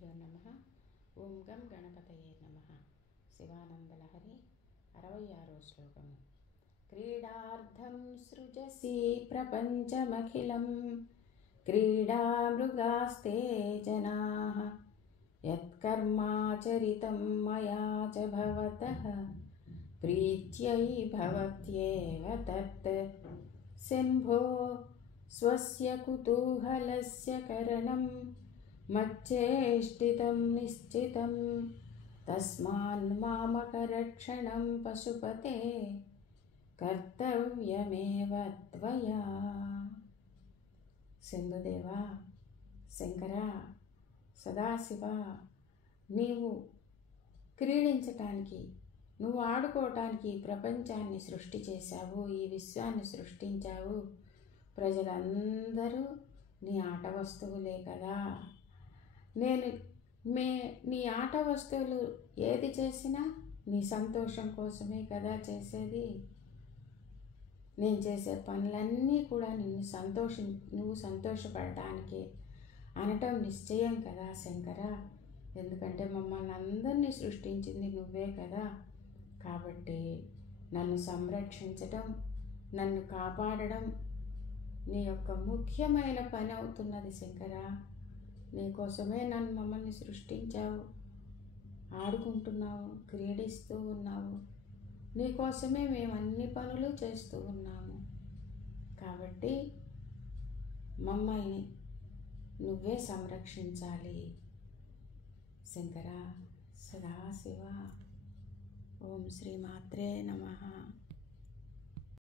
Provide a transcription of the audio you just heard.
శ్రీగురుభ్యో నమః. ఓం గం గణపతయే నమః. శివానందలహరి 66వ శ్లోకము. క్రీడార్థం సృజసి ప్రపంచమఖిలం క్రీడామృగాస్తే జనాః యత్కర్మాచరితం మయా చ భవతః ప్రీత్యై భవత్యేవ తత్. శంభో స్వస్య కుతూహలస్య కరణం మచ్చేష్టితం నిశ్చితం తస్మాన్మామకరక్షణం పశుపతే కర్తవ్యమేవ త్వయా. శంభుదేవా, శంకర, సదాశివ, నీవు క్రీడించటానికి, నువ్వు ఆడుకోవటానికి ప్రపంచాన్ని సృష్టి చేశావు, ఈ విశ్వాన్ని సృష్టించావు. ప్రజలందరూ నీ ఆట వస్తువులే కదా. నీ ఆట వస్తువులు ఏది చేసినా నీ సంతోషం కోసమే కదా చేసేది. నేను చేసే పనులన్నీ కూడా నువ్వు సంతోషపడటానికే అనటం నిశ్చయం కదా శంకర. ఎందుకంటే మమ్మల్ని అందరినీ సృష్టించింది నువ్వే కదా. కాబట్టి నన్ను సంరక్షించడం, నన్ను కాపాడడం నీ యొక్క ముఖ్యమైన పని అవుతున్నది శంకర. నీకోసమే మమ్మల్ని సృష్టించావు, ఆడుకుంటున్నావు, క్రీడిస్తూ ఉన్నావు. నీకోసమే మేము అన్ని పనులు చేస్తూ ఉన్నాము. కాబట్టి మమ్మల్ని నువ్వే సంరక్షించాలి శంకర, సదాశివ. ఓం శ్రీమాత్రే నమః.